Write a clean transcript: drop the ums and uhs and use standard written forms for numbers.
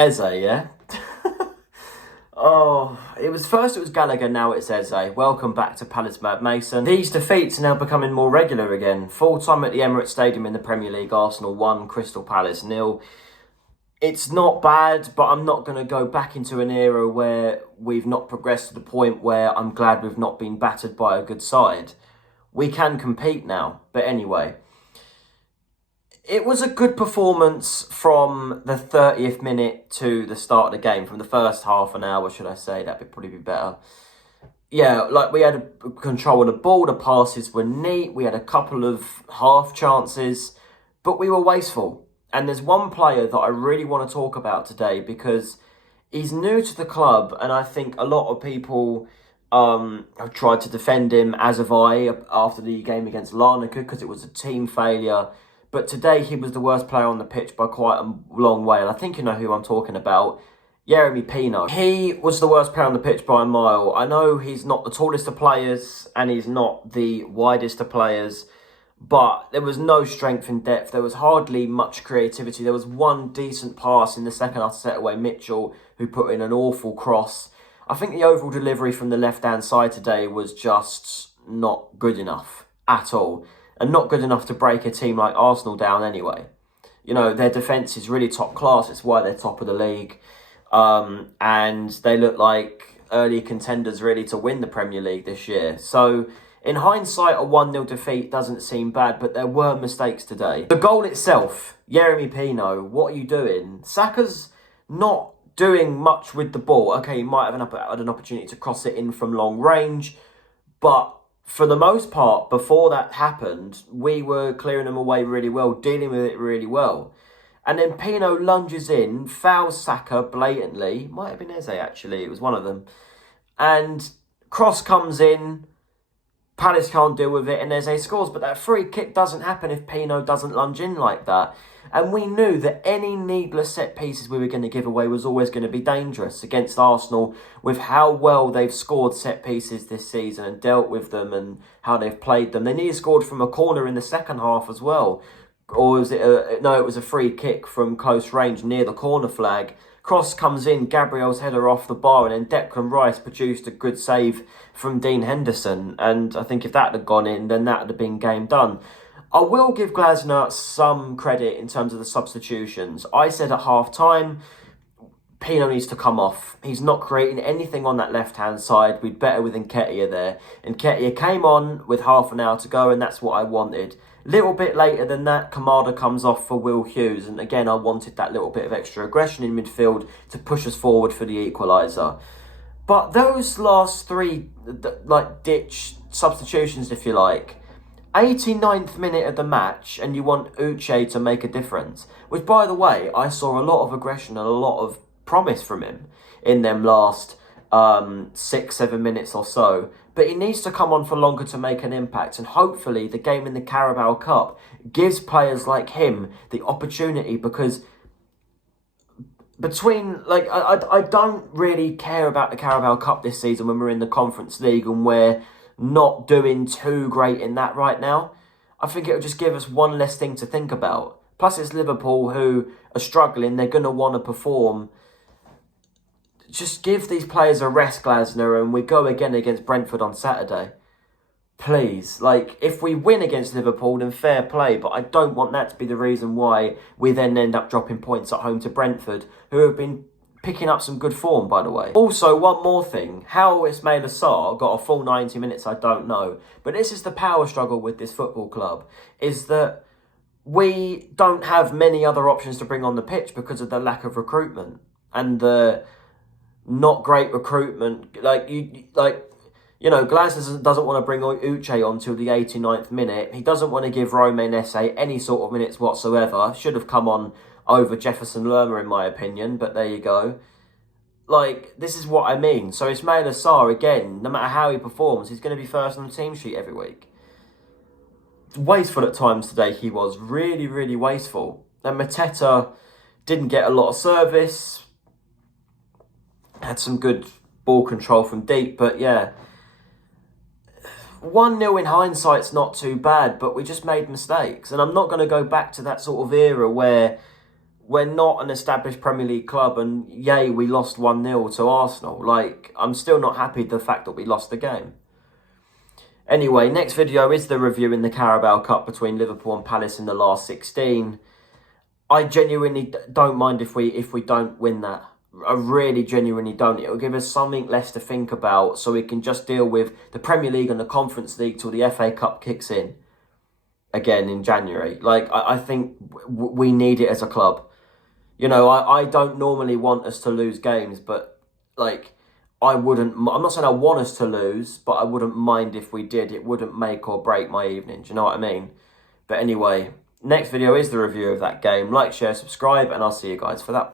Eze, yeah? Oh, it was Gallagher, now it's Eze. Welcome back to Palace Mad Mason. These defeats are now becoming more regular again. Full time at the Emirates Stadium in the Premier League, Arsenal 1, Crystal Palace 0. It's not bad, but I'm not going to go back into an era where we've not progressed to the point where I'm glad we've not been battered by a good side. We can compete now, but anyway. It was a good performance from the 30th minute to the start of the game, from the first half an hour, should I say. That would probably be better. Yeah, like we had control of the ball, the passes were neat, we had a couple of half chances, but we were wasteful. And there's one player that I really want to talk about today because he's new to the club, and I think a lot of people have tried to defend him, as have I, after the game against Larnaca, because it was a team failure. But today he was the worst player on the pitch by quite a long way. And I think you know who I'm talking about. Yeremy Pino. He was the worst player on the pitch by a mile. I know he's not the tallest of players and he's not the widest of players. But there was no strength in depth. There was hardly much creativity. There was one decent pass in the second half to set away Mitchell, who put in an awful cross. I think the overall delivery from the left-hand side today was just not good enough at all. And not good enough to break a team like Arsenal down anyway. You know, their defence is really top class. It's why they're top of the league. And they look like early contenders really to win the Premier League this year. So, in hindsight, a 1-0 defeat doesn't seem bad, but there were mistakes today. The goal itself, Yeremy Pino, what are you doing? Saka's not doing much with the ball. Okay, he might have had an opportunity to cross it in from long range, but for the most part, before that happened, we were clearing them away really well, dealing with it really well. And then Pino lunges in, fouls Saka blatantly. Might have been Eze, actually. It was one of them. And cross comes in. Palace can't deal with it, and Eze scores. But that free kick doesn't happen if Pino doesn't lunge in like that. And we knew that any needless set pieces we were going to give away was always going to be dangerous against Arsenal, with how well they've scored set pieces this season and dealt with them and how they've played them. They nearly scored from a corner in the second half as well. Or was it it was a free kick from close range near the corner flag. Cross comes in, Gabriel's header off the bar, and then Declan Rice produced a good save from Dean Henderson. And I think if that had gone in, then that would have been game done. I will give Glasner some credit in terms of the substitutions. I said at half-time, Pino needs to come off. He's not creating anything on that left-hand side. We'd better with Nketiah there. Nketiah came on with half an hour to go, and that's what I wanted. Little bit later than that, Kamada comes off for Will Hughes. And again, I wanted that little bit of extra aggression in midfield to push us forward for the equaliser. But those last three, ditch substitutions, if you like, 89th minute of the match, and you want Uche to make a difference. Which, by the way, I saw a lot of aggression and a lot of promise from him in them last 6-7 minutes or so. But he needs to come on for longer to make an impact. And hopefully the game in the Carabao Cup gives players like him the opportunity, because I don't really care about the Carabao Cup this season when we're in the Conference League and we're not doing too great in that right now. I think it will just give us one less thing to think about. Plus, it's Liverpool who are struggling. They're going to want to perform. Just give these players a rest, Glasner, and we go again against Brentford on Saturday. Please. If we win against Liverpool, then fair play, but I don't want that to be the reason why we then end up dropping points at home to Brentford, who have been picking up some good form, by the way. Also, one more thing. How Ismaila Sarr got a full 90 minutes, I don't know. But this is the power struggle with this football club, is that we don't have many other options to bring on the pitch because of the lack of recruitment and the not great recruitment. Glasner doesn't want to bring Uche on till the 89th minute. He doesn't want to give Romain Esse any sort of minutes whatsoever. Should have come on over Jefferson Lerma, in my opinion, but there you go. This is what I mean. So Ismaila Sarr, again, no matter how he performs, he's going to be first on the team sheet every week. Wasteful at times today, he was. Really, really wasteful. And Mateta didn't get a lot of service. Had some good ball control from deep, but yeah. 1-0 in hindsight's not too bad, but we just made mistakes. And I'm not going to go back to that sort of era where we're not an established Premier League club, and yay, we lost 1-0 to Arsenal. Like, I'm still not happy with the fact that we lost the game. Anyway, next video is the review in the Carabao Cup between Liverpool and Palace in the last 16. I genuinely don't mind if we don't win that. I really genuinely don't. It'll give us something less to think about, so we can just deal with the Premier League and the Conference League till the FA Cup kicks in again in January. Like, I think we need it as a club. You know, I don't normally want us to lose games, but, like, I'm not saying I want us to lose, but I wouldn't mind if we did. It wouldn't make or break my evening. Do you know what I mean? But anyway, next video is the review of that game. Like, share, subscribe, and I'll see you guys for that.